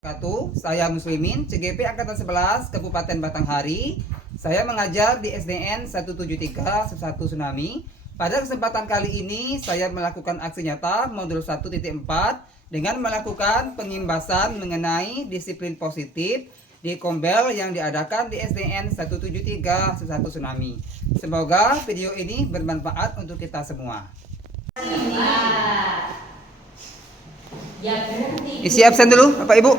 Saya Muslimin, CGP Angkatan 11, Kabupaten Batanghari. Saya mengajar di SDN 173 1 Tsunami. Pada kesempatan kali ini, saya melakukan aksi nyata modul 1.4 dengan melakukan pengimbasan mengenai disiplin positif di Kombel yang diadakan di SDN 173 1 Tsunami. Semoga video ini bermanfaat untuk kita semua. Isi absen dulu, Bapak Ibu.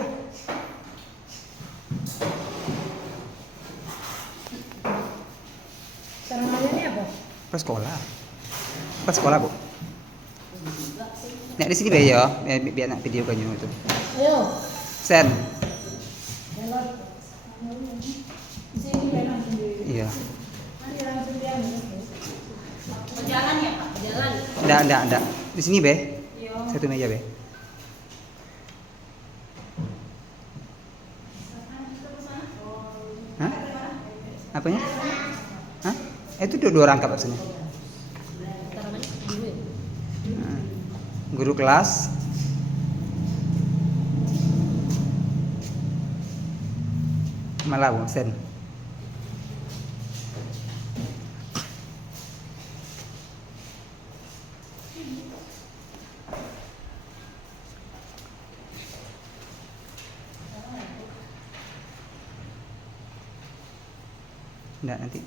Cara ngajarnya apa? Pas sekolah, Bu. Nek di sini be ya, biar nak video kan itu. Ayo. Sen. Jalan. Di sini ya langsung di. Iya. Nanti langsung dia. Jalan ya Pak? Jalan. Enggak. Di sini be. Iya. Satu meja be. Hah? Apanya? Hah? Itu dua rangkap absennya. Guru kelas. Malah absen. Enggak nanti.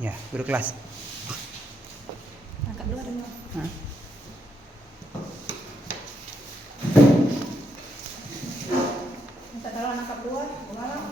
Ya, guru kelas. Angkat dulu ada mau. Hah? Minta dalam angkat dua. Malam.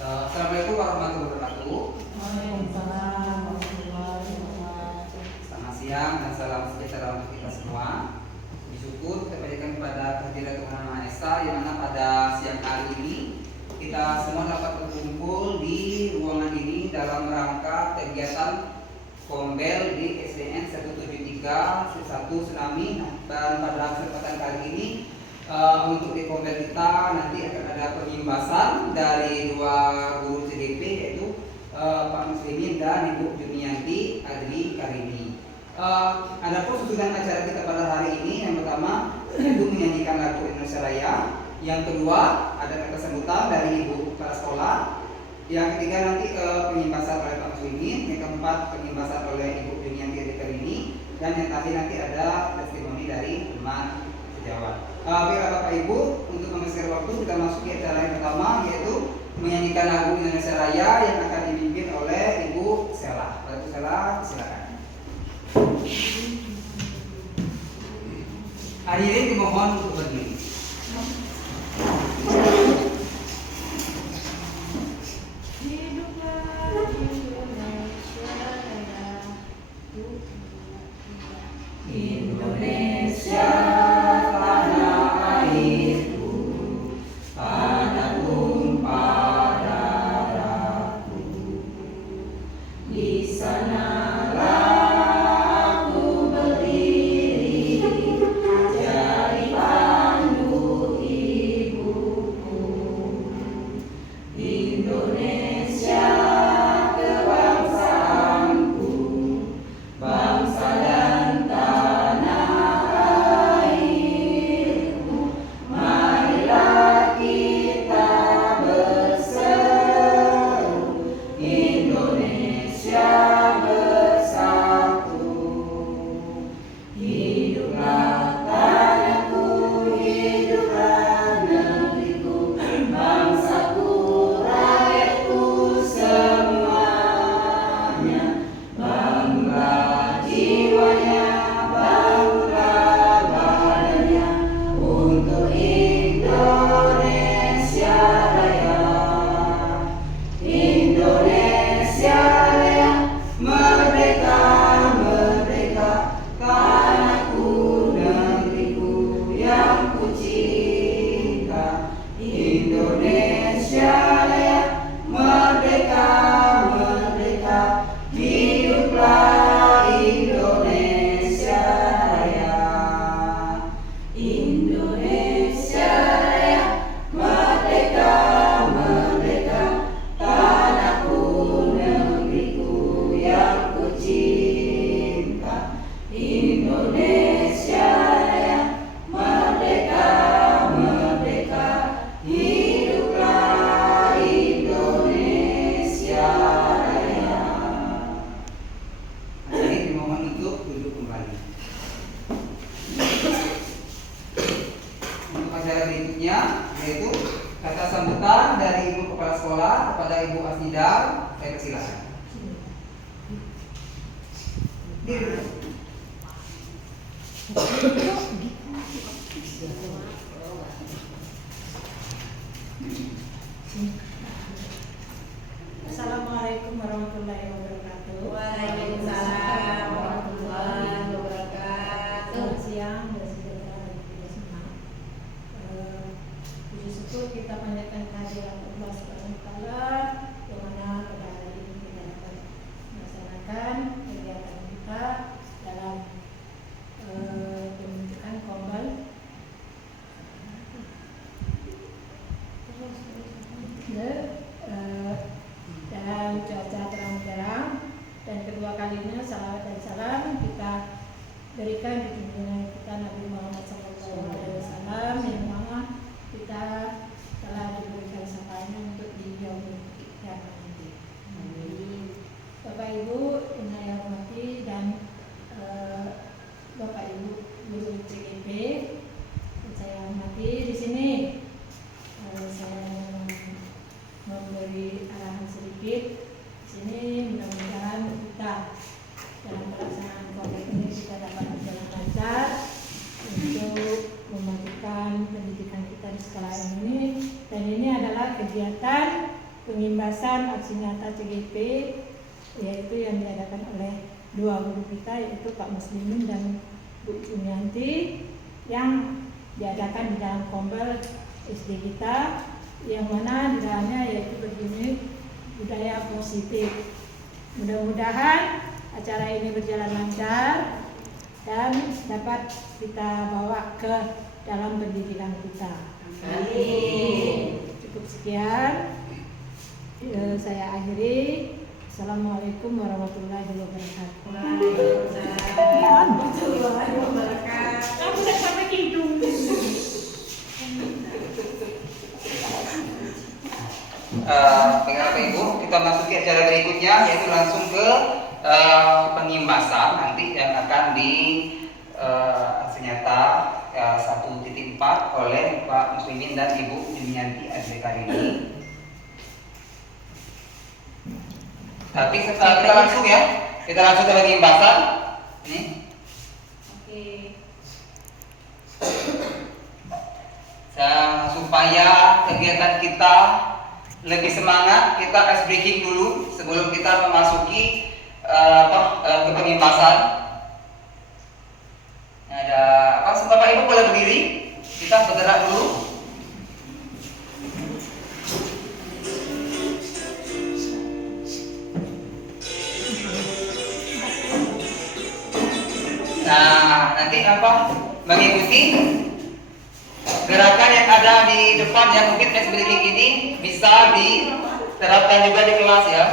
Assalamualaikum warahmatullahi wabarakatuh. Waalaikumsalam warahmatullahi wabarakatuh. Selamat siang dan salam sejahtera untuk kita semua. Bersyukur kita panjatkan kepada kehadirat Tuhan Yang Maha Esa yang mana pada siang hari ini kita semua dapat berkumpul di ruangan ini dalam rangka kegiatan Kombel di SDN 173 1 Tsunami. Dan pada kesempatan kali ini untuk di Kombel kita nanti akan ada pengimbasan dari dua guru CGP yaitu Pak Muslimin dan Ibu Junianti Adri Karini. Adapun susunan acara kita pada hari ini yang pertama yaitu menyanyikan lagu Indonesia Raya, yang kedua ada kata sambutan dari Ibu Kepala Sekolah, yang ketiga nanti pengimbasan oleh Pak Muslimin, yang keempat pengimbasan oleh Ibu Junianti Adri Karini, dan yang terakhir nanti ada testimoni dari teman sejawat. Baiklah Bapak Ibu, untuk menghabiskan waktu kita masuk ke acara yang pertama yaitu menyanyikan lagu Indonesia Raya yang akan dipimpin oleh Ibu Sela. Ibu Sela, silakan. Hadirin dimohon untuk berdiri. Indonesia tanah airku, tanah tumpah darahku. Di sanalah aku berdiri, jadi berikutnya, yaitu kata sambutan dari Ibu Kepala Sekolah kepada Ibu Asnidar. Saya persilakan. Assalamualaikum warahmatullahi wabarakatuh. Waalaikumsalam warahmatullahi wabarakatuh. Selamat siang dan sejahtera bagi kita semua. Puji syukur kita panjatkan kehadiran Allah Subhanahu wa Ta'ala, yang mana pada hari ini kita dapat melaksanakan kegiatan kita dalam pembentukan kombal dalam cuaca terang-terang, dan kedua kalinya salawat dan salam kita berikan di junjungan kita Nabi Muhammad SAW, yang mana kita telah diberikan syafaatnya untuk di yaumul kiamat nanti. Bapak Ibu yang saya hormati dan Bapak Ibu guru CGP yang saya hormati, di sini saya memberi arahan sedikit. Di sini mudah-mudahan kita dalam pelaksanaan COVID ini kita dapat berjalan lancar untuk memajukan pendidikan kita di sekolah ini. Dan ini adalah kegiatan pengimbasan aksi nyata CGP, yaitu yang diadakan oleh dua guru kita, yaitu Pak Muslimin dan Bu Cunyanti, yang diadakan di dalam kombel SD kita, yang mana di dalamnya yaitu berjudul budaya positif. Mudah-mudahan acara ini berjalan lancar dan dapat kita bawa ke dalam pendidikan kita. Amin. Cukup sekian, saya akhiri. Assalamualaikum warahmatullahi wabarakatuh. Waalaikumsalam warahmatullahi wabarakatuh. Kamu udah sampai ke hidung. Bapak Ibu, kita masuki acara berikutnya, yaitu langsung ke pengimbasan nanti yang akan di aksi nyata 1.4 oleh Pak Muslimin dan Ibu Jumianti ADK ini. Tapi kita langsung ya, kita langsung ke pengimbasan. Ini. Oke. Supaya kegiatan kita lebih semangat, kita ice breaking dulu sebelum kita memasuki ke pengimbasan. Ada apa? Bapak Ibu boleh berdiri, kita bergerak dulu. Nah, nanti apa? Mengikuti gerakan yang ada di depan yang mungkin ice breaking ini bisa diterapkan juga di kelas ya.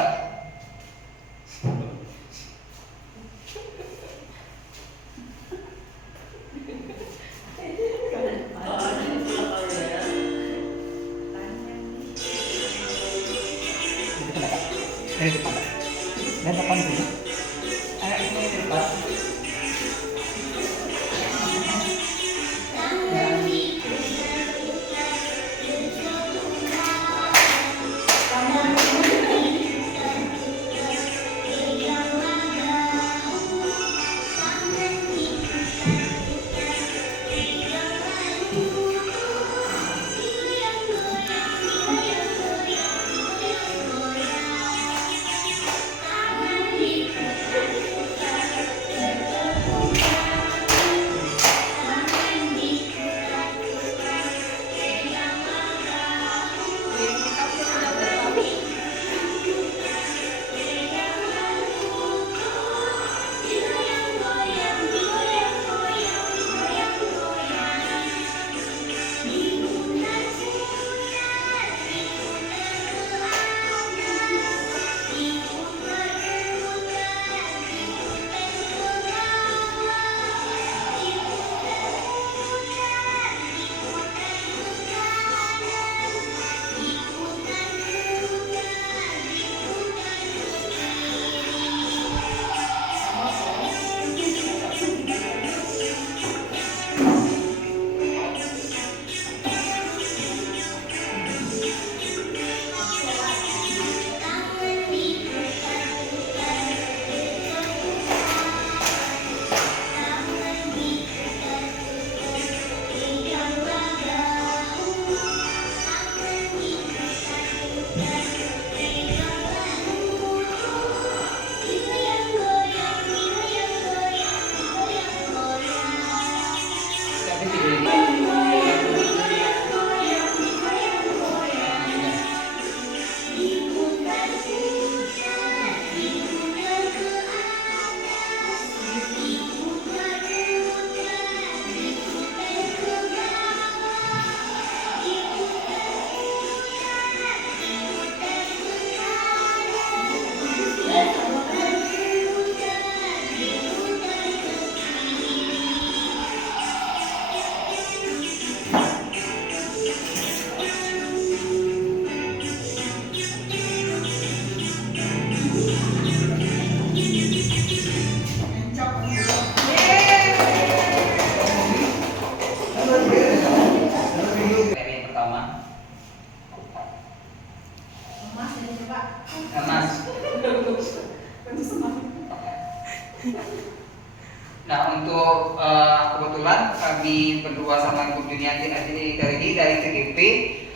dengan Bu Junianti tadi dari CDP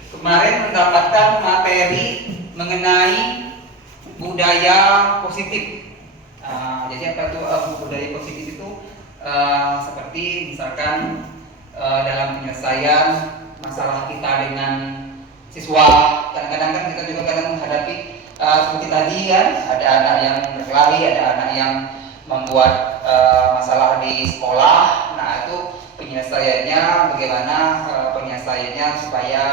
kemarin mendapatkan materi mengenai budaya positif. Jadi apa itu budaya positif itu seperti misalkan dalam penyelesaian masalah kita dengan siswa, kadang-kadang kan kita juga kadang menghadapi seperti tadi kan, ada anak yang berkelahi, ada anak yang membuat masalah di sekolah. Nah itu penyelesaiannya bagaimana penyelesaiannya supaya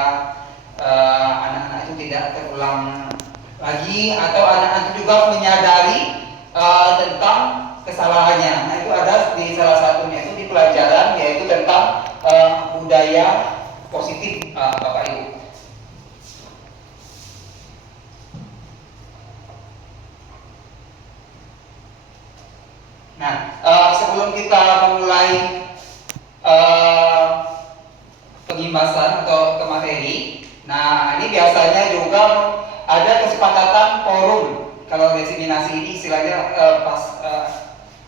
anak-anak itu tidak terulang lagi, atau anak-anak itu juga menyadari tentang kesalahannya. Nah itu ada di salah satunya itu di pelajaran, yaitu tentang budaya positif, Bapak Ibu. Nah, sebelum kita memulai pengimbasan atau ke materi, nah ini biasanya juga ada kesepakatan forum. Kalau diseminasi ini istilahnya pas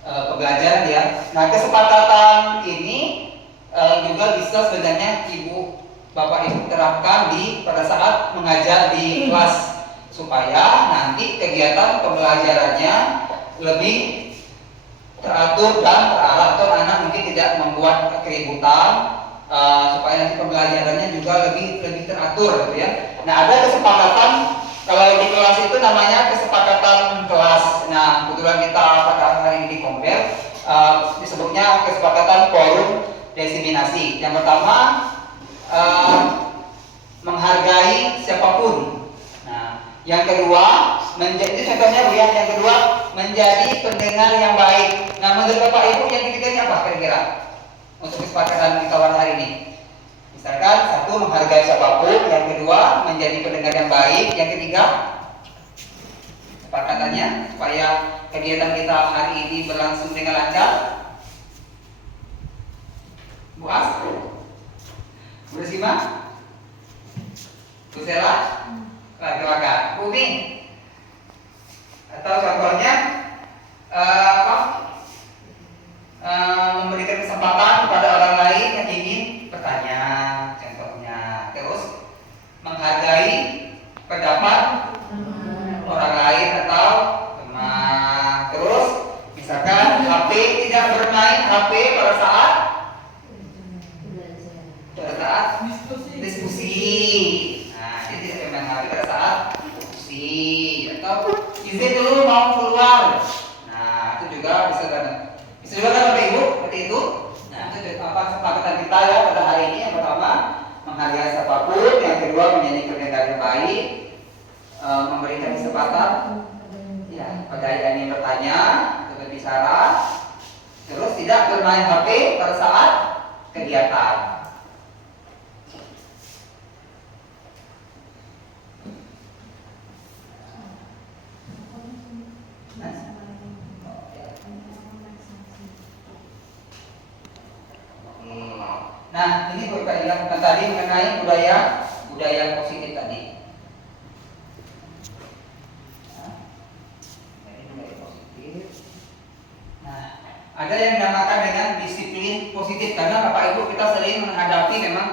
pembelajaran ya. Nah, kesepakatan ini juga bisa sebenarnya Ibu Bapak Ibu terapkan pada saat mengajar di kelas, supaya nanti kegiatan pembelajarannya lebih teratur dan terarah, atau anak mungkin tidak membuat keributan, supaya nanti pembelajarannya juga lebih teratur gitu ya. Nah, ada kesepakatan kalau di kelas itu namanya kesepakatan kelas. Nah, kebetulan kita pada hari ini di Kombel disebutnya kesepakatan forum diseminasi. Yang pertama menghargai siapapun. Nah, yang kedua menjadi contohnya Bu ya, yang kedua menjadi pendengar yang baik. Nah, menurut Bapak Ibu yang ketiganya apa kira-kira untuk kesepakatan kita pada hari ini? Misalkan satu, menghargai siapapun, yang kedua menjadi pendengar yang baik, yang ketiga kesepakatannya supaya kegiatan kita hari ini berlangsung dengan lancar. Bu As, Bu Risima, Bu Sela, silakan. Bu Ming, atau contohnya memberikan kesempatan kepada orang lain yang ingin bertanya, contohnya. Terus menghargai pendapat orang lain atau teman. Terus misalkan HP, tidak bermain HP pada saat diskusi. Nah, jadi tidak bermain HP pada saat diskusi, atau izin dulu mau keluar. Nah, itu juga bisa juga kan Bapak Ibu seperti itu. Nah, itu apa kesepakatan kita ya pada hari ini. Yang pertama menghargai siapapun, yang kedua menjadi pendengar yang baik, memberikan kesempatan ya pada yang ingin bertanya atau berbicara, terus tidak bermain HP pada saat kegiatan. Nah, ini Bapak bilang tadi mengenai budaya positif tadi. Ini budaya positif. Nah, ada yang dinamakan dengan disiplin positif, karena Bapak Ibu kita sering menghadapi memang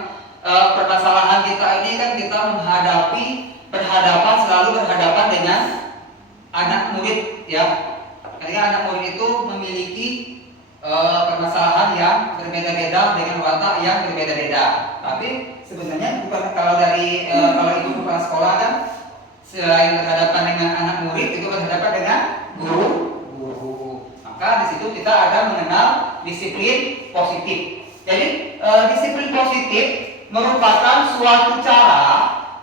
permasalahan kita ini kan kita selalu berhadapan dengan anak murid ya. Ketika anak murid itu memiliki permasalahan yang berbeda-beda dengan watak yang berbeda-beda. Tapi sebenarnya bukan kalau ibu kepala sekolah kan selain berhadapan dengan anak murid itu berhadapan dengan guru. Maka di situ kita ada mengenal disiplin positif. Jadi disiplin positif merupakan suatu cara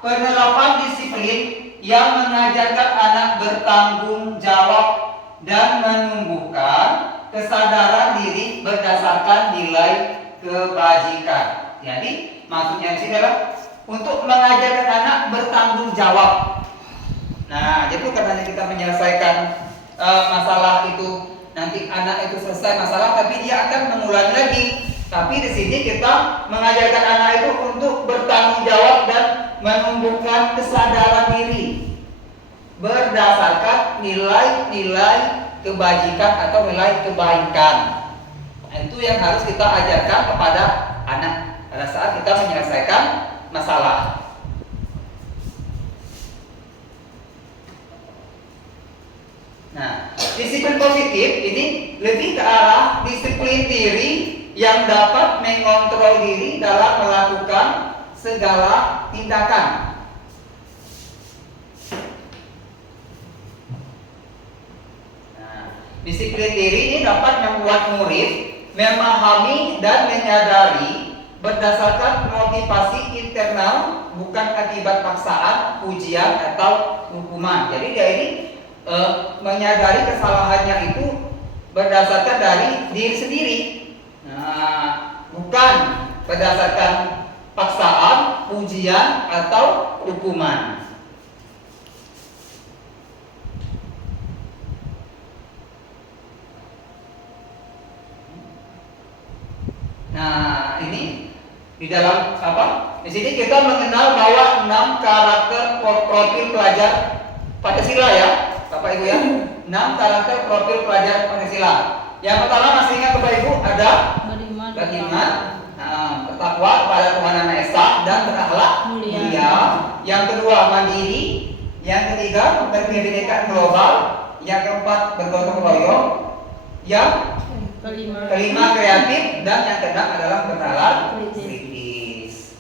penerapan disiplin yang mengajarkan anak bertanggung jawab dan menumbuhkan kesadaran diri berdasarkan nilai kebajikan. Jadi maksudnya sini adalah untuk mengajarkan anak bertanggung jawab. Nah, jadi bukan hanya kita menyelesaikan masalah itu, nanti anak itu selesai masalah, tapi dia akan mengulangi lagi. Tapi di sini kita mengajarkan anak itu untuk bertanggung jawab dan menumbuhkan kesadaran diri berdasarkan nilai-nilai kebajikan atau nilai kebaikan. Nah, itu yang harus kita ajarkan kepada anak pada saat kita menyelesaikan masalah. Nah, disiplin positif ini lebih ke arah disiplin diri yang dapat mengontrol diri dalam melakukan segala tindakan. Nah, disiplin diri ini dapat membuat murid memahami dan menyadari berdasarkan motivasi internal, bukan akibat paksaan, ujian atau hukuman. Jadi dia ini menyadari kesalahannya itu berdasarkan dari diri sendiri, bukan berdasarkan paksaan, ujian atau hukuman. Nah, ini di dalam apa? Di sini kita mengenal bahwa 6 karakter profil pelajar Pancasila ya. Bapak Ibu ya, 6 karakter profil pelajar Pancasila. Yang pertama masih ingat Bapak Ibu ada beriman, bertakwa kepada Tuhan Yang Maha Esa dan berakhlak mulia. Yang kedua mandiri, yang ketiga berpendidikan global, yang keempat bergotong royong, yang kelima kreatif, dan yang keenam adalah bernalar kritis.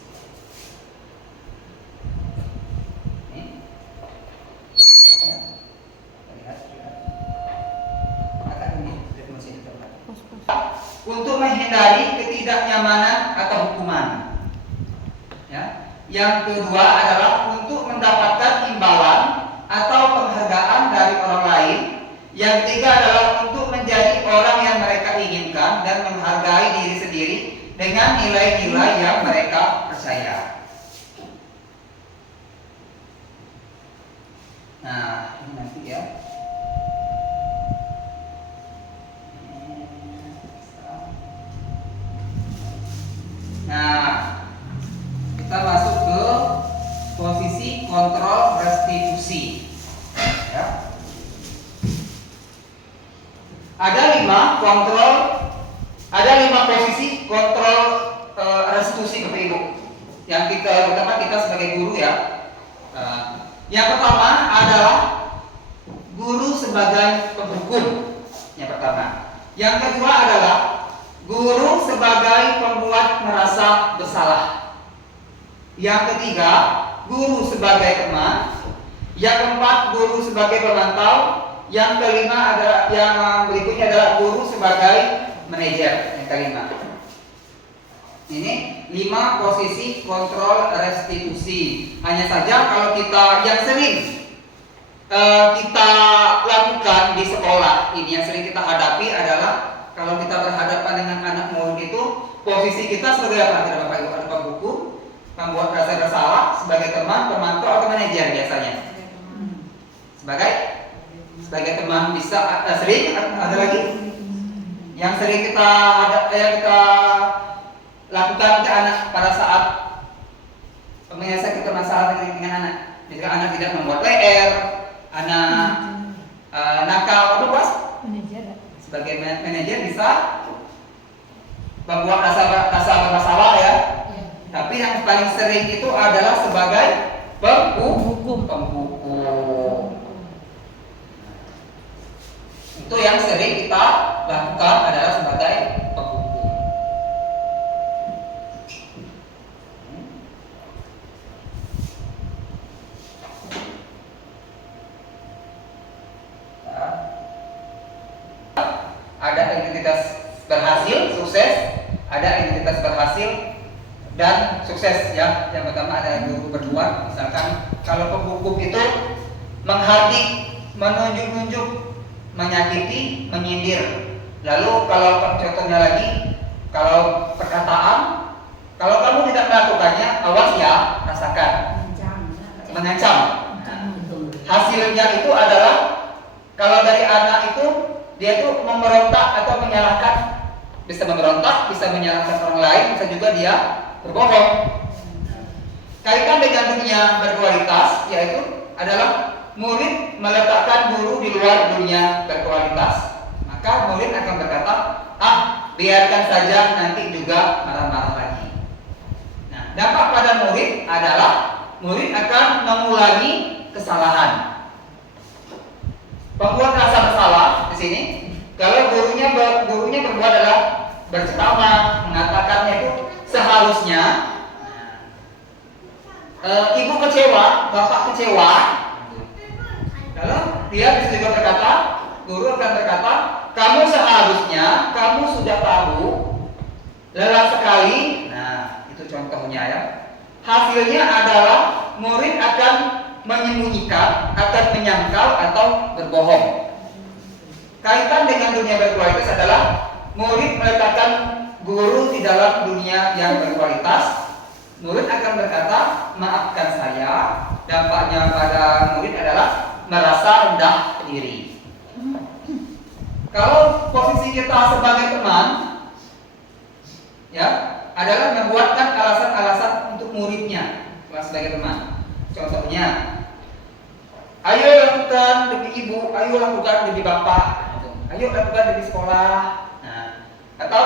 Untuk menghindari ketidaknyamanan atau hukuman. Ya. Yang kedua adalah untuk mendapatkan imbalan atau penghargaan dari orang lain. Yang ketiga adalah untuk menjadi orang yang mereka inginkan dan menghargai diri sendiri dengan nilai-nilai yang mereka percaya. Nah, ini nanti ya. Nah, kita masuk ke posisi kontrol restitusi. Ya. Ada 5 posisi kontrol restitusi Bapak Ibu yang terutama kita sebagai guru ya. Yang pertama adalah guru sebagai penghukum. Yang pertama. Yang kedua adalah guru sebagai pembuat merasa bersalah. Yang ketiga, guru sebagai teman. Yang keempat, guru sebagai pemantau. Yang kelima adalah yang berikutnya adalah guru sebagai manajer. Yang kelima. Ini 5 posisi kontrol restitusi. Hanya saja kalau kita yang sering kita lakukan di sekolah ini, yang sering kita hadapi adalah kalau kita berhadapan dengan anak murid itu, posisi kita sebagai apa? Tidak Bapak Ibu, ada penghukum, pembuat rasa bersalah, sebagai teman, pemantau atau manajer biasanya. Sebagai teman bisa sering ada lagi yang sering kita lakukan ke anak pada saat menyelesaikan masalah dengan anak. Jika anak tidak membuat PR, anak nakal, apa bos? Sebagai manajer bisa membuat rasa bermasalah ya. Tapi yang paling sering itu adalah sebagai penghukum. Itu yang sering kita lakukan adalah sebagai penghukum. Ada identitas berhasil, sukses, ada identitas berhasil dan sukses ya. Yang pertama ada guru berbuat, misalkan kalau penghukum itu menghardik, menunjuk-nunjuk, menyakiti, menyindir. Lalu kalau contohnya lagi, kalau perkataan, kalau kamu tidak melakukannya, awas ya, rasakan. Mengancam. Hasilnya itu adalah kalau dari anak itu dia itu memberontak atau menyalahkan, bisa memberontak, bisa menyalahkan orang lain, bisa juga dia berbohong. Kaitan dengan dunia berkualitas yaitu adalah murid meletakkan guru di luar dunia berkualitas, maka murid akan berkata, biarkan saja, nanti juga marah-marah lagi. dampak pada murid adalah murid akan mengulangi kesalahan. Pembuat rasa bersalah di sini, kalau gurunya berbuat adalah berceramah, mengatakannya itu seharusnya ibu kecewa, bapak kecewa. Lalu dia bisa juga berkata, guru akan berkata, kamu seharusnya, kamu sudah tahu, lelah sekali. Nah, itu contohnya ya. Hasilnya adalah murid akan menyembunyikan, akan menyangkal atau berbohong. Kaitan dengan dunia berkualitas adalah murid meletakkan guru di dalam dunia yang berkualitas. Murid akan berkata, maafkan saya. Dampaknya pada murid adalah merasa rendah diri. Kalau posisi kita sebagai teman, ya, adalah membuatkan alasan-alasan untuk muridnya, sebagai teman. Contohnya, ayo lakukan demi ibu, ayo lakukan demi bapak, ayo lakukan demi sekolah. Nah, atau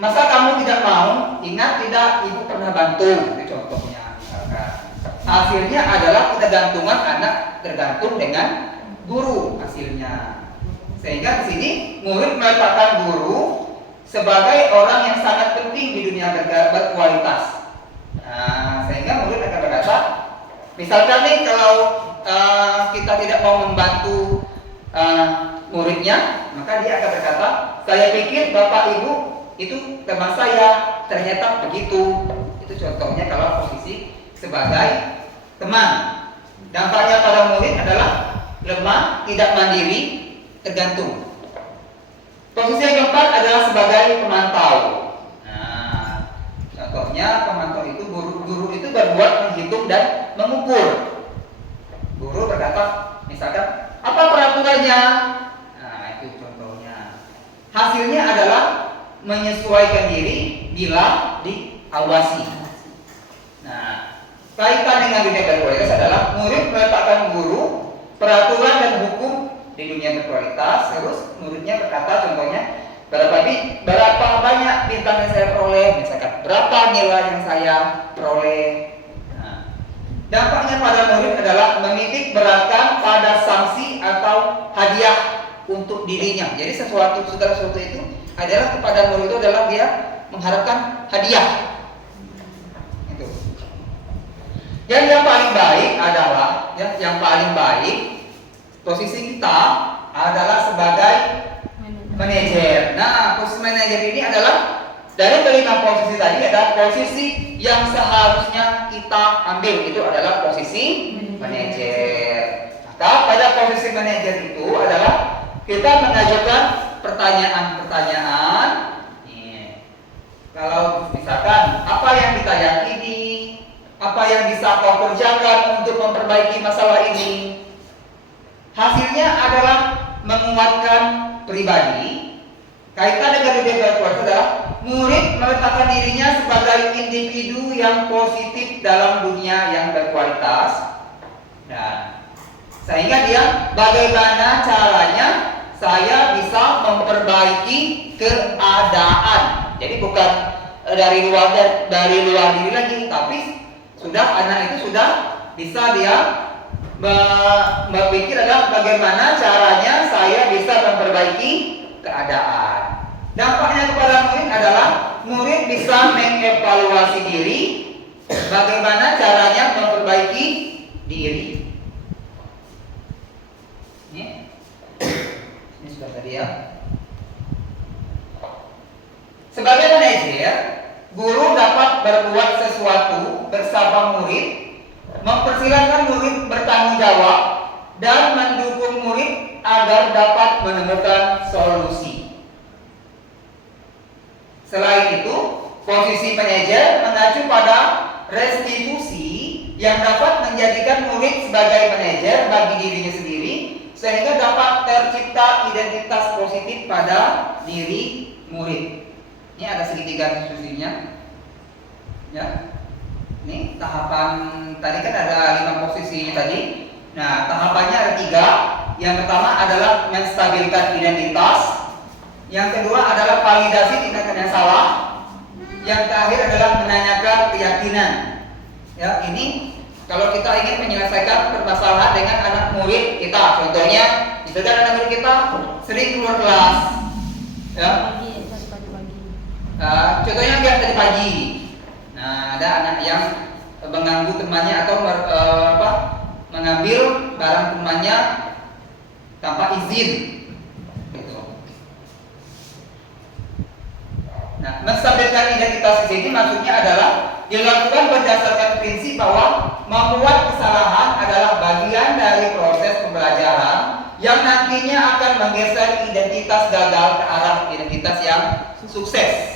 masa kamu tidak mau? Ingat tidak, ibu pernah bantu. Itu contohnya. Hasilnya adalah ketergantungan anak tergantung dengan guru hasilnya. Sehingga di sini murid meletakkan guru sebagai orang yang sangat penting di dunia berkualitas. Nah, sehingga murid akan berkata, misalkan nih kalau kita tidak mau membantu muridnya, maka dia akan berkata, saya pikir bapak ibu itu teman saya, ternyata begitu. Itu contohnya kalau posisi sebagai teman. Dampaknya pada murid adalah lemah, tidak mandiri, tergantung. Posisi yang keempat adalah sebagai pemantau. Nah, contohnya pemantau itu guru itu berbuat menghitung dan mengukur. Guru berkata, misalkan, apa peraturannya? Nah, itu contohnya. Hasilnya adalah menyesuaikan diri bila diawasi. Nah, kaitan dengan dunia berkualitas adalah murid meletakkan guru, peraturan dan hukum di dunia berkualitas. Terus muridnya berkata, contohnya, berapa banyak bintang yang saya peroleh, misalkan berapa nilai yang saya peroleh. Nah, dampaknya pada murid adalah menitik beratkan pada sanksi atau hadiah untuk dirinya. Jadi sesuatu itu adalah kepada murid itu adalah dia mengharapkan hadiah. Itu. Yang paling baik adalah yang paling baik posisi kita adalah sebagai manajer. Nah, posisi manajer ini adalah dari kelima posisi tadi ada posisi yang seharusnya kita ambil, itu adalah posisi manajer. Maka pada posisi manajer itu adalah kita mengajukan pertanyaan-pertanyaan. Kalau misalkan apa yang kita yakini, apa yang bisa kau kerjakan untuk memperbaiki masalah ini. Hasilnya adalah menguatkan pribadi. Kaitan dengan dunia berkualitas adalah murid meletakkan dirinya sebagai individu yang positif dalam dunia yang berkualitas. Dan sehingga dia bagaimana caranya saya bisa memperbaiki keadaan. Jadi bukan dari luar diri lagi, tapi anak itu sudah bisa dia berpikir adalah bagaimana caranya saya bisa memperbaiki keadaan. Dampaknya kepada murid adalah murid bisa mengevaluasi diri, bagaimana caranya memperbaiki diri. Ini sudah tadi ya. Sebagai manajer, guru dapat berbuat sesuatu bersama murid, mempersilahkan murid bertanggung jawab, dan mendukung murid agar dapat menemukan solusi. Selain itu, posisi manajer mengacu pada restitusi yang dapat menjadikan murid sebagai manajer bagi dirinya sendiri, sehingga dapat tercipta identitas positif pada diri murid. Ini ada segitiga restitusinya. Ya. Ini tahapan tadi kan ada 5 posisi tadi. Nah, tahapannya ada 3. Yang pertama adalah menstabilkan identitas. Yang kedua adalah validasi tindakan yang salah. Yang terakhir adalah menanyakan keyakinan keyakinan. Ya, ini kalau kita ingin menyelesaikan permasalahan dengan anak murid kita, contohnya, misalkan anak murid kita sering keluar kelas, ya, contohnya enggak tadi pagi. Nah, ada anak yang mengganggu temannya atau mengambil barang temannya tanpa izin. Gitu. Nah, menstabilkan identitas di sini maksudnya adalah dilakukan berdasarkan prinsip bahwa membuat kesalahan adalah bagian dari proses pembelajaran yang nantinya akan menggeser identitas gagal ke arah identitas yang sukses.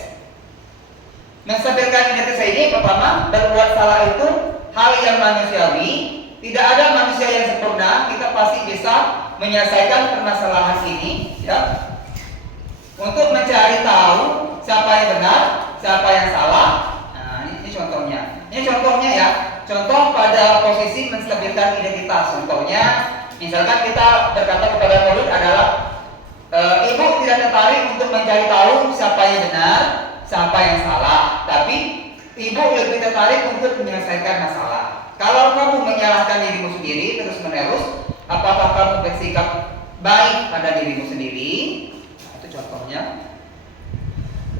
Menstabilkan identitas ini pertama, berbuat salah itu hal yang manusiawi. Tidak ada manusia yang sempurna. Kita pasti bisa menyelesaikan permasalahan ini, ya. Untuk mencari tahu siapa yang benar, siapa yang salah. Nah, ini contohnya. Ini contohnya ya. Contoh pada posisi menstabilkan identitas. Contohnya, misalkan kita berkata kepada murid adalah, ibu tidak tertarik untuk mencari tahu siapa yang benar, siapa yang salah, tapi ibu lebih tertarik untuk menyelesaikan masalah. Kalau kamu menyalahkan dirimu sendiri terus-menerus, apakah kamu bersikap baik pada dirimu sendiri? Nah, itu contohnya.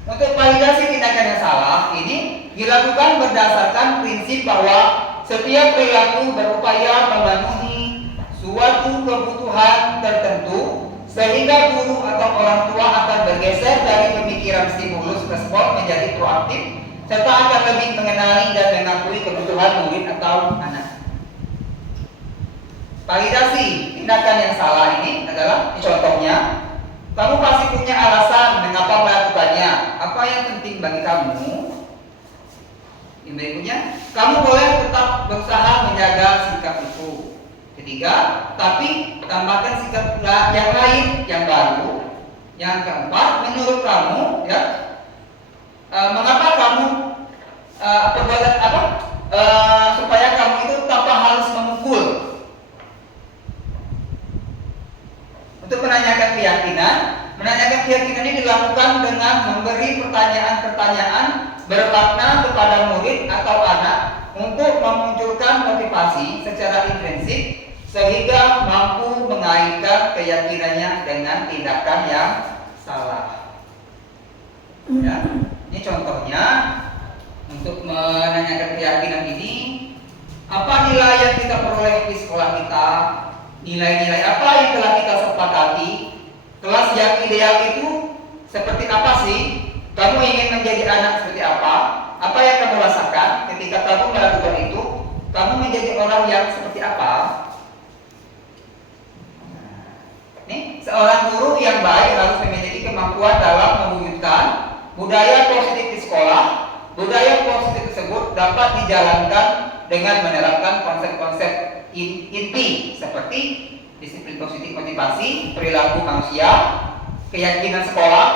Untuk validasi tindakan yang salah ini dilakukan berdasarkan prinsip bahwa setiap perilaku berupaya memenuhi suatu kebutuhan tertentu, sehingga guru atau orang tua akan bergeser dari pemikiran stimulus respon menjadi proaktif, serta akan lebih mengenali dan mengakui kebutuhan murid atau anak. Validasi tindakan yang salah ini adalah contohnya, kamu pasti punya alasan mengapa melakukannya. Apa yang penting bagi kamu? Yang berikutnya, kamu boleh tetap berusaha menjaga sikap itu. Ketiga, tapi tambahkan sikap yang lain, yang baru. Yang keempat, menurut kamu, ya, mengapa kamu perbuatan supaya kamu itu tanpa harus memukul. Untuk menanyakan keyakinan ini dilakukan dengan memberi pertanyaan-pertanyaan bermakna kepada murid atau anak untuk memunculkan motivasi secara intrinsik sehingga mampu mengaitkan keyakinannya dengan tindakan yang salah. Ya, ini contohnya untuk menanyakan keyakinan ini, apa nilai yang kita peroleh di sekolah kita, nilai-nilai apa yang telah kita sepakati, kelas yang ideal itu seperti apa sih? Kamu ingin menjadi anak seperti apa? Apa yang kamu rasakan ketika kamu melakukan itu? Kamu menjadi orang yang seperti apa? Nih, seorang guru yang baik harus memiliki kemampuan dalam mewujudkan budaya positif di sekolah. Budaya positif tersebut dapat dijalankan dengan menerapkan konsep-konsep inti seperti disiplin positif motivasi, perilaku manusia, keyakinan sekolah,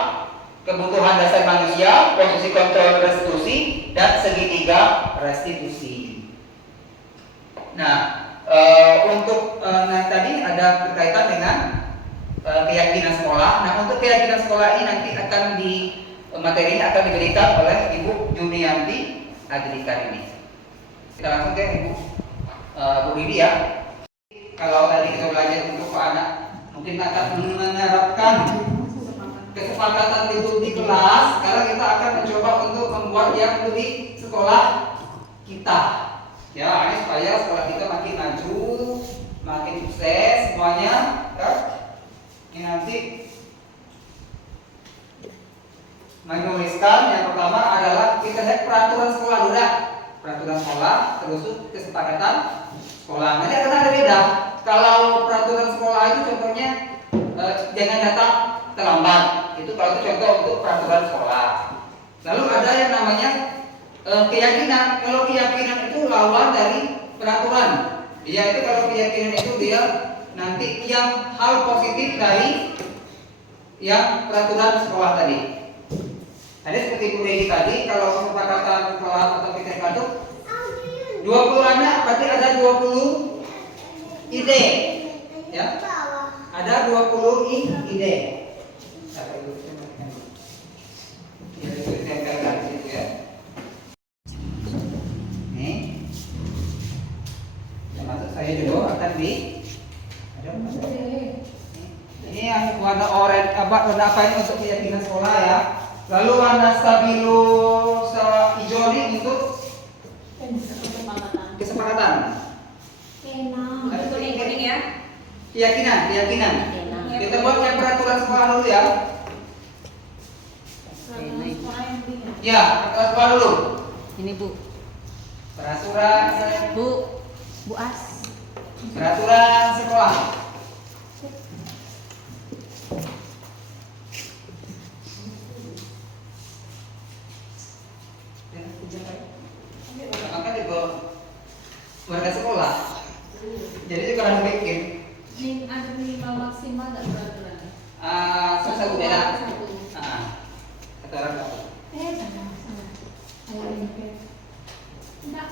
kebutuhan dasar manusia, posisi kontrol restitusi, dan segitiga restitusi. Nah, untuk tadi ada berkaitan dengan keyakinan sekolah. Nah, untuk keyakinan sekolah ini nanti akan materi akan diberikan oleh Ibu Junianti Adrika ini. Kita langsung ke Ibu Ridi ya. Kalau tadi kita belajar untuk anak, mungkin akan menerapkan kesepakatan itu di kelas. Sekarang kita akan mencoba untuk membuat yang di sekolah kita. Ya, ini supaya sekolah kita makin maju, makin sukses semuanya. Ya. Ini nanti menuliskan yang pertama adalah kita lihat peraturan sekolah dulu. Peraturan sekolah terus kesepakatan sekolah. Nanti akan ada beda. Kalau peraturan sekolah itu contohnya jangan datang terlambat. Itu kalau itu contoh untuk peraturan sekolah. Lalu ada yang namanya keyakinan. Kalau keyakinan itu lawan dari peraturan. Dia itu kalau keyakinan itu dia nanti yang hal positif dari yang peraturan sekolah tadi. Tadi seperti Bu Redi tadi, kalau kesepakatan kelas atau kita itu 20 anak berarti ada 20 ide, ya. Ada 20 ide. Ayo dulu akan di ada apa? Ini yang warna oranye warna apa ini untuk keyakinan sekolah ya. Lalu warna stabilo hijau ini untuk kesepakatan. Kuning ya. Keyakinan. Kita buat yang peraturan sekolah dulu ya. Ya, peraturan sekolah dulu. Ini Bu. Peraturan Bu As. peraturan sekolah. Maka juga warga sekolah. Jadi juga harus bikin. Ada minimal maksimal nggak peraturan? Satu beda. Satu. Satu orang satu. Sama. Ayo ini. Enggak.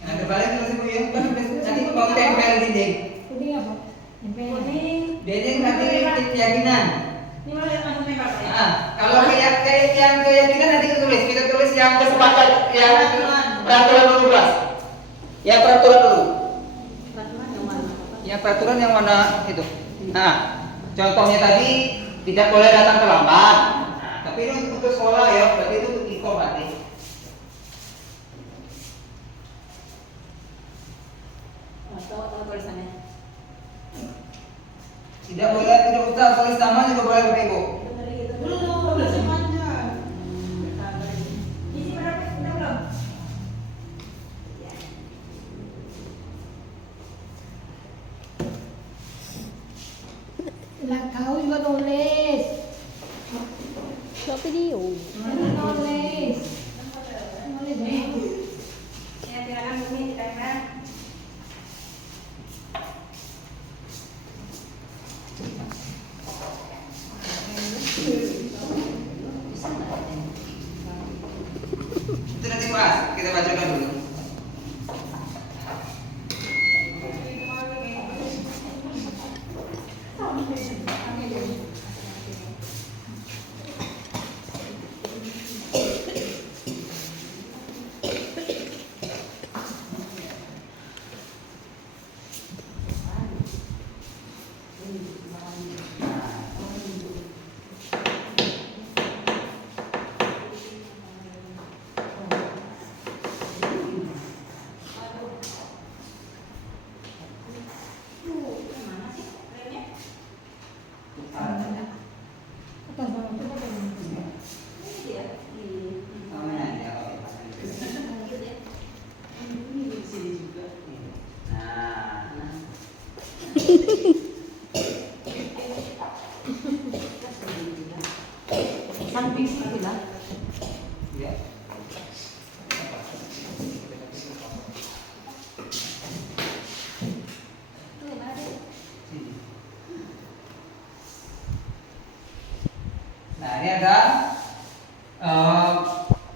Yang terbalik terus ibu ya. Nanti mau tempel dinding. Kuning apa? Kuning. Dinding nanti keyakinan. Ini mau langsung nembak ya? Kalau yang keyakinan nanti kita tulis yang kesepakatan yang peraturan dulu kelas. Ya peraturan dulu. Peraturan yang mana? Ya peraturan yang mana itu. Nah, contohnya tadi tidak boleh datang terlambat. Nah, tapi itu untuk sekolah ya, berarti itu untuk info berarti. Tahu tulisannya. Tidak boleh, tidak usah tulis nama juga boleh Bapak Ibu. Belum semuanya. Isi berapa? Udah belum? Lah kau juga nulis. Video. Nulis. Nulis nih. Ya silakan Bumi ditempel. Itu nanti Mas, kita bacakan dulu. Samping situ lah. Ya. Nah ini ada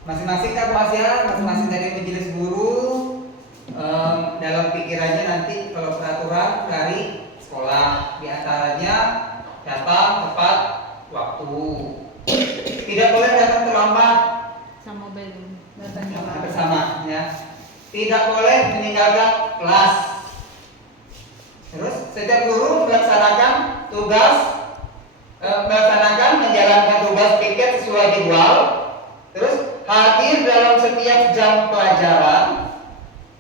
masing-masing kan masing-masing dari majelis guru dalam pikirannya nanti kalau peraturan dari sekolah diantaranya datang tepat waktu, tidak boleh datang terlambat Sama belum. bersama ya, tidak boleh meninggalkan kelas. Terus setiap guru melaksanakan tugas menjalankan tugas piket sesuai jadwal. Terus hadir dalam setiap jam pelajaran,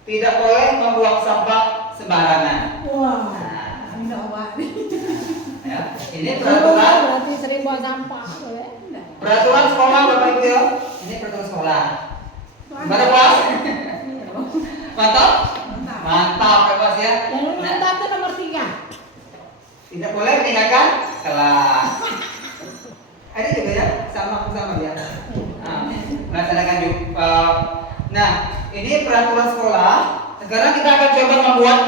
tidak boleh membuang sampah sembarangan. Wah. Nah, Enggak awak. ya, ini peraturan Berarti sering buang sampah, ya. peraturan sekolah Bapak Ibu ya. Ini peraturan sekolah. Gimana kelas? Mantap? Mantap ya Mas ya. Yang mantap itu nomor 3. Tidak boleh meninggalkan kelas. Ada juga ya, sama ya. Melaksanakan juga. Nah, ini peraturan sekolah. Sekarang kita akan coba membuat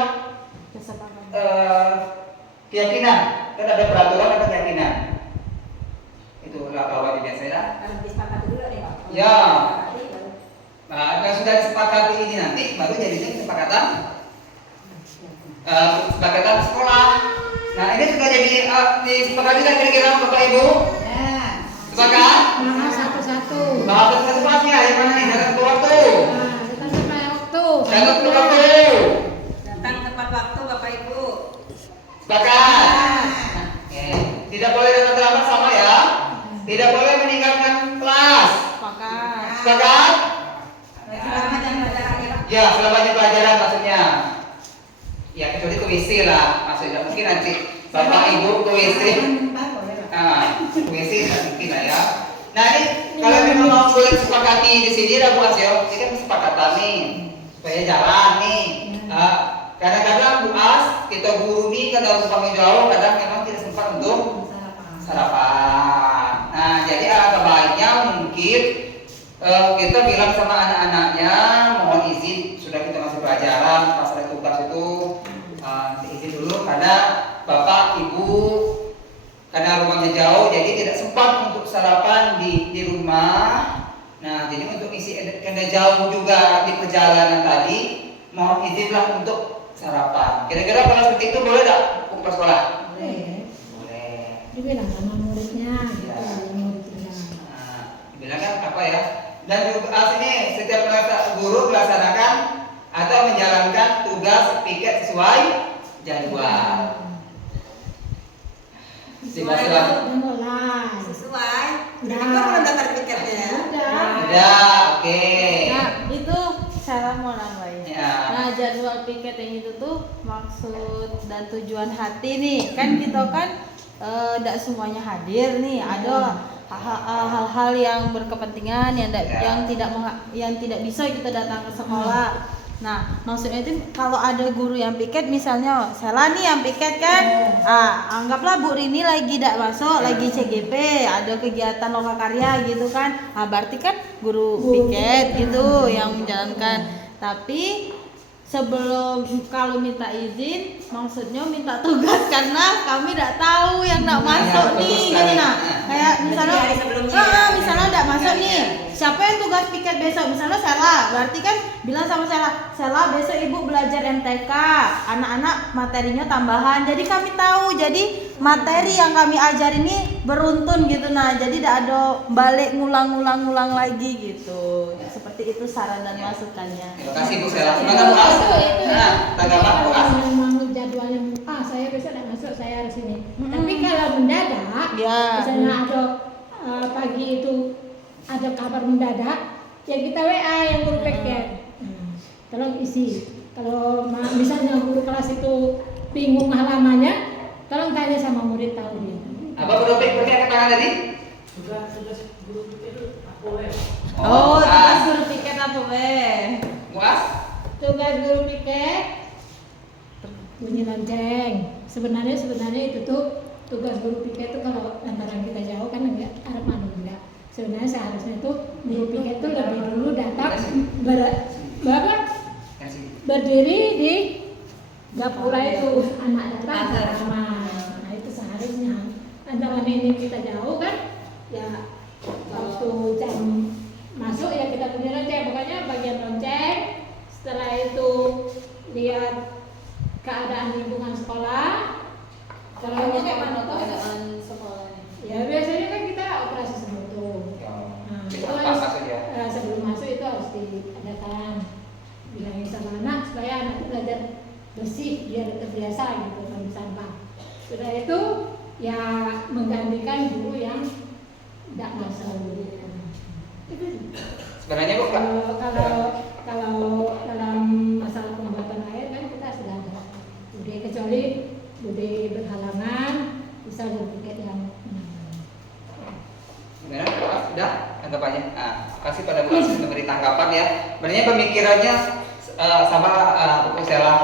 keyakinan. Kan ada peraturan, ada keyakinan. Itu lah awal biasa ya. Harus disepakati dulu deh Pak. Ya. disepakati ini nanti baru jadinya kesepakatan sekolah. Nah ini sudah jadi disepakati kan kira-kira Bapak Ibu? Sepakat? Bahas satu-satu. Bahas satu pasnya yang mana nih? Datang ke waktu. Datang tepat waktu. Datang ke waktu. Datang tepat waktu Bapak Ibu. Sepakat? Oke. Tidak boleh datang terlambat sama ya. Tidak boleh meninggalkan kelas. Sepakat. Sepakat? Selama jam pelajaran ya Pak. Ya, selamanya pelajaran maksudnya. Ya, kecuali ke WC lah. Maksudnya mungkin nanti Bapak Ibu ke WC. Ke WC nggak mungkin lah ya. Nah ini kalau memang mau boleh sepakati di sini lah Bu Asyo. Ini kan kesepakatan nih supaya jalan nih. Kadang-kadang Bu As, kita guru nih kadang sumpah jauh, kadang memang tidak sempat untuk sarapan. Nah jadi alangkah baiknya mungkin kita bilang sama anak-anaknya mohon izin sudah kita masuk pelajaran pas ada tugas itu izin dulu karena Bapak Ibu karena rumahnya jauh jadi tidak sempat untuk sarapan di rumah. Nah jadi untuk isi karena jauh juga di perjalanan tadi mohon izinlah untuk sarapan. Kira-kira kalau seperti itu boleh tak ke sekolah? Boleh. Boleh. Dibilang sama muridnya. Ya. Muridnya. Nah, dibilang kan apa ya? Dan juga sini setiap guru melaksanakan atau menjalankan tugas piket sesuai jadwal. Udah mulai. Sesuai. Udah. Ini kok belum daftar tiketnya? Udah, oke. Nah, itu cara mau nambahin. Ya. Nah, jadwal piket yang itu tuh maksud dan tujuan hati nih. Kan kita kan tidak semuanya hadir nih. Ada hal-hal yang berkepentingan yang tidak bisa kita datang ke sekolah. Nah, maksudnya itu kalau ada guru yang piket, misalnya Sela nih yang piket kan, anggaplah Bu Rini lagi tidak masuk, lagi CGP, ada kegiatan lokakarya gitu kan, berarti kan guru piket gitu yang menjalankan. Tapi sebelum kalau minta izin, maksudnya minta tugas karena kami tidak tahu yang tidak masuk nih, gitu nah. Kayak misalnya, misalnya tidak masuk nih, siapa yang tugas piket besok? Misalnya Sela, berarti kan bilang sama Sela besok ibu belajar MTK, anak-anak materinya tambahan. Jadi kami tahu, jadi materi yang kami ajar ini beruntun gitu nah. Jadi tidak ada balik ngulang lagi gitu. Seperti itu saran dan masukannya. Terima kasih Bu Sela. Gimana Bu As? Nah, tanggapan Bu As. Memang jadwalnya saya besok tidak masuk, saya harus ini. Tapi kalau mendadak, Ya. misalnya ada pagi itu ada kabar mendadak, ya kita WA yang guru piket. Tolong isi. Kalau misalnya guru kelas itu bingung halamannya, tolong tanya sama murid tahu dia. Apa guru piket pakai tangan tadi? Tugas guru piket itu boleh. Oh, tugas Ah. guru piket apa weh? Bu As? Tugas guru piket bunyi lonceng. Sebenarnya itu tuh tugas guru piket itu kalau antara kita jauh kan enggak Arab enggak. Sebenarnya seharusnya itu guru piket itu lebih dulu datang berdiri di gapura itu anak datang sama. Nah itu seharusnya. Antara ini kita jauh kan, ya waktu jam masuk ya kita punya lonceng. Pokoknya bagian lonceng. Setelah itu lihat keadaan lingkungan sekolah. Kalau kayak mana keadaan sekolahnya? ya biasanya kan kita operasi semutu. Nah, itu harus, sebelum masuk itu harus diadakan, bilangin sama anak supaya anak belajar bersih biar terbiasa gitu kan sampah. Sudah itu ya menggantikan guru yang tidak masuk. Itu Sebenarnya Bu kalau dalam masalah pembuatan air kan kita sudah ada bude, kecuali bude berhalangan bisa berpiket yang Gimana Bu As? Sudah tanggapannya? Nah, kasih pada Bu As memberi tanggapan ya. Sebenarnya pemikirannya sama Bu Sela.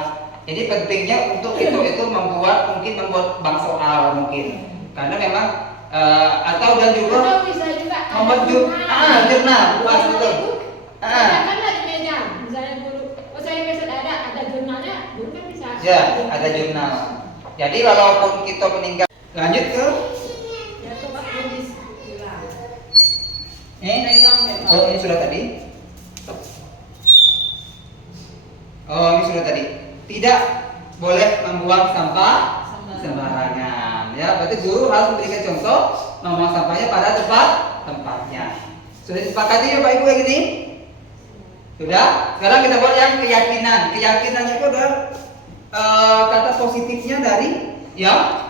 Jadi pentingnya untuk itu membuat bank soal mungkin. Karena memang atau dan juga atau bisa juga membuat jurnal Bu As betul. kan di meja misalnya guru saya besok ada jurnalnya, guru kan bisa Ya, ada jurnal. Jadi walaupun kita meninggal, lanjut ke oh ini sudah tadi. Oh, ini sudah tadi. Tidak boleh membuang sampah sembarangan. Ya, berarti guru harus memberikan contoh membuang sampahnya pada tempatnya. Sudah disepakati ya Pak Ibu yang ini? Sudah. Sekarang kita buat yang keyakinan. Keyakinan itu adalah kata positifnya dari ya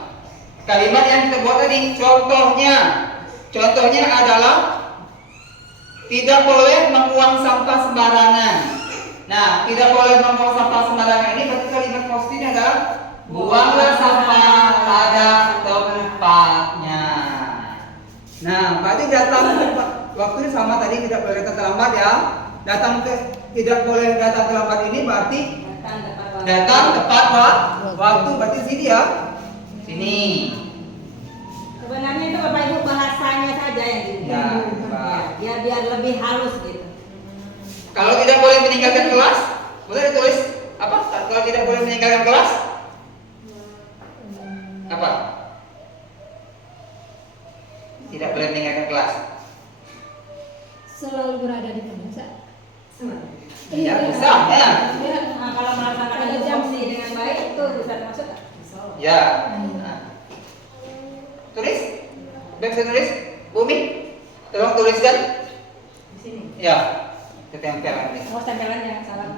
kalimat yang kita buat tadi. Contohnya adalah tidak boleh membuang sampah sembarangan. Nah, tidak boleh membuang sampah sembarangan ini berarti kalimat positifnya adalah buanglah sampah pada tempatnya. Nah, berarti datang waktunya sama tadi, tidak boleh datang terlambat ya. Tidak boleh datang terlambat ini berarti datang tepat waktu, berarti sini ya. Sini. Sebenarnya itu Bapak Ibu bahasanya saja yang Ya, ya, biar lebih halus gitu. Kalau tidak boleh meninggalkan kelas, boleh ditulis apa? Kalau tidak boleh meninggalkan kelas, apa? Tidak boleh meninggalkan kelas. Selalu berada di kelas. Ya, bisa. Ya. Nah, kalau melaksanakan tupoksi dengan baik itu bisa termasuk nggak? Ya. Nah. Tulis. Bisa tulis. Bumi, tolong tuliskan. Di sini. Ya. Ketempel nanti. Oh, tempelannya salah.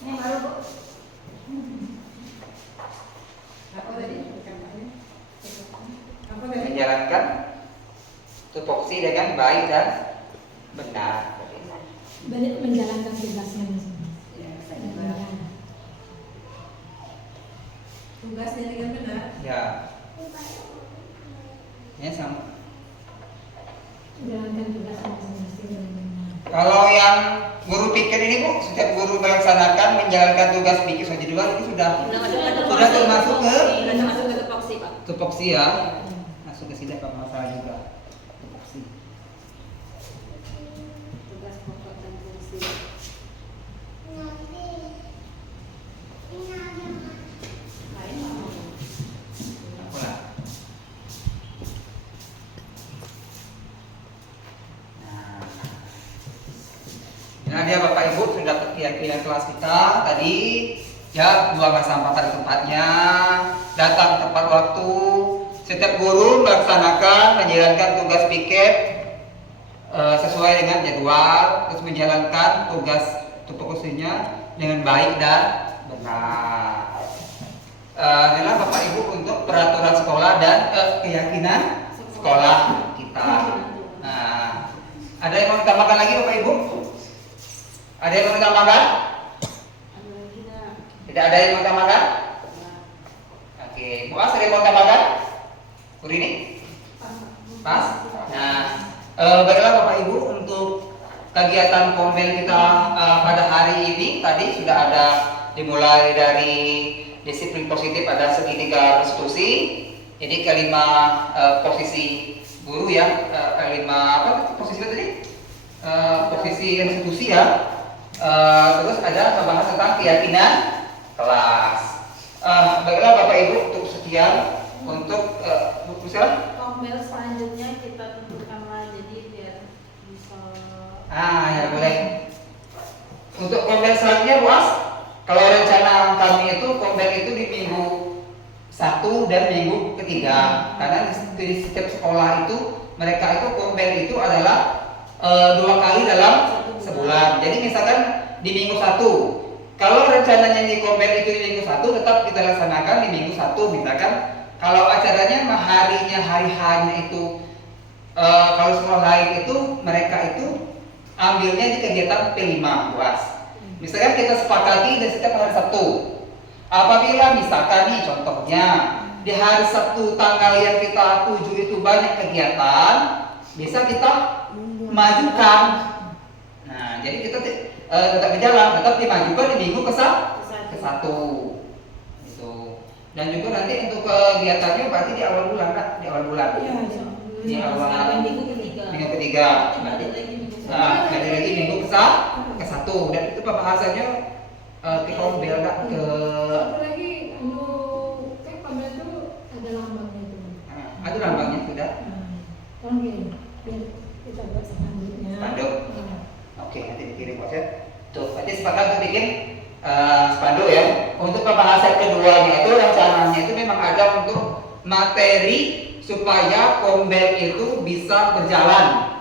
Ini baru Bu. Apa tadi? Apa tadi? Menjalankan tupoksi dengan baik dan benar. Menjalankan tugasnya masing-masing. Tugasnya dengan benar. Ya. Ini sama. Menjalankan tugasnya masing-masing dengan benar. Kalau yang guru pikir ini Bu, setiap guru melaksanakan menjalankan tugas pikir saja di luar ini sudah termasuk ke tupoksi, Pak. tupoksi ya. Masuk ke sini apa masalah juga. Tupoksi. Tugas pokok dan fungsi. Apalah. Nah, dia Bapak Ibu sudah keyakinan kelas kita tadi ya, buanglah sampah pada tempatnya, datang tepat waktu. Setiap guru melaksanakan menjalankan tugas piket sesuai dengan jadwal, terus menjalankan tugas tupoksinya dengan baik dan benar. Inilah Bapak Ibu untuk peraturan sekolah dan keyakinan sekolah kita. Nah, ada yang mau ditambahkan lagi Bapak Ibu? Ada yang mau ditambahkan? Tidak ada yang mau ditambahkan? Oke, Bu As, ada yang mau ditambahkan? Bu Rini? Pas? Nah, baiklah Bapak Ibu, untuk kegiatan konven kita pada hari ini tadi sudah ada dimulai dari disiplin positif, ada segitiga konstitusi. Jadi kelima posisi guru ya, kelima apa posisi tadi? Posisi institusi ya. Terus ada membahas tentang keyakinan kelas. Baiklah Bapak Ibu, untuk sekian untuk misalnya Kompel selanjutnya kita tentukanlah, jadi biar bisa. ya boleh. Untuk konven selanjutnya Bu As, kalau rencana kami itu konven itu di minggu 1 dan minggu ketiga, karena di setiap sekolah itu mereka itu konven itu adalah 2 kali dalam sebulan. Jadi misalkan di minggu 1, kalau rencananya di konven itu di minggu 1 tetap kita laksanakan di minggu 1. Misalkan kalau acaranya hari hanya itu kalau sekolah lain itu mereka itu ambilnya di kegiatan P5 Bu As. Misalkan kita sepakati di setiap hari Sabtu. Apabila misalkan nih contohnya di hari Sabtu tanggal yang kita tuju itu banyak kegiatan, bisa kita majukan. Nah, jadi kita tetap berjalan, tetap dimajukan di minggu ke 1. Gitu. Dan juga nanti untuk kegiatannya berarti di awal bulan, Kak, di awal bulan. Di awal minggu ketiga. minggu ketiga. Nanti lagi minggu Nah, nanti lagi minggu ke 1. Dan itu pembahasannya ke konven Kak, ke Satu lagi, kan konven itu ada lambangnya itu. ada lambangnya sudah. Tolong kirim, biar kita buat spanduknya. Spanduk. Nah, Oke, nanti dikirim Mas ya. Tuh, berarti sepakat untuk bikin spanduk ya. Untuk pembahasan keduanya itu rencananya itu memang ada untuk materi supaya kombel itu bisa berjalan.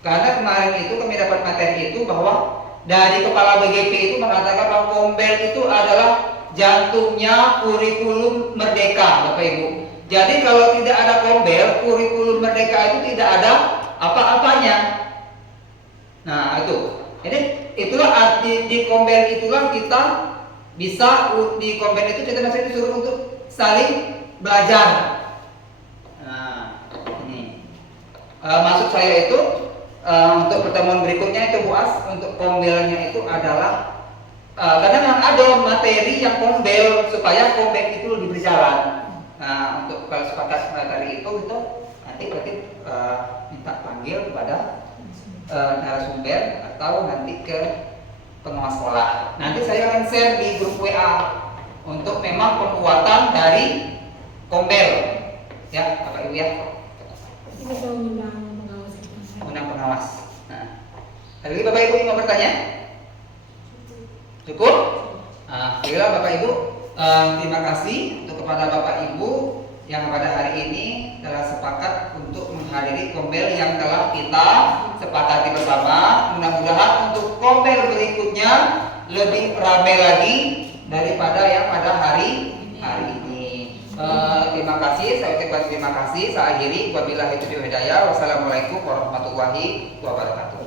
Karena kemarin itu kami dapat materi itu bahwa dari kepala BGP itu mengatakan bahwa kombel itu adalah jantungnya kurikulum merdeka, Bapak Ibu. Jadi kalau tidak ada kombel, kurikulum merdeka itu tidak ada apa-apanya. Nah itu. Jadi itulah arti di kombel itulah kita bisa di kombel itu kita masih disuruh untuk saling belajar. Nah ini maksud saya itu untuk pertemuan berikutnya itu buas untuk kombelnya itu adalah karena memang ada materi yang kombel supaya kombel itu lebih berjalan. Nah untuk kalau sepakat materi itu nanti berarti minta panggil kepada narasumber atau nanti ke pengawas sekolah. Nanti saya akan share di grup WA untuk memang penguatan dari kombel ya Bapak Ibu ya. Kita undang pengawas. Undang pengawas. Nah, ada lagi Bapak Ibu yang mau bertanya? Cukup? Nah, baiklah Bapak Ibu, terima kasih untuk kepada Bapak Ibu yang pada hari ini telah sepakat untuk menghadiri kombel yang telah kita sepakati bersama. Mudah-mudahan untuk kombel berikutnya lebih ramai lagi daripada yang pada hari ini. Terima kasih, saya ucapkan terima kasih. Saya akhiri, wabillahi taufiq wal hidayah. Wassalamualaikum warahmatullahi wabarakatuh.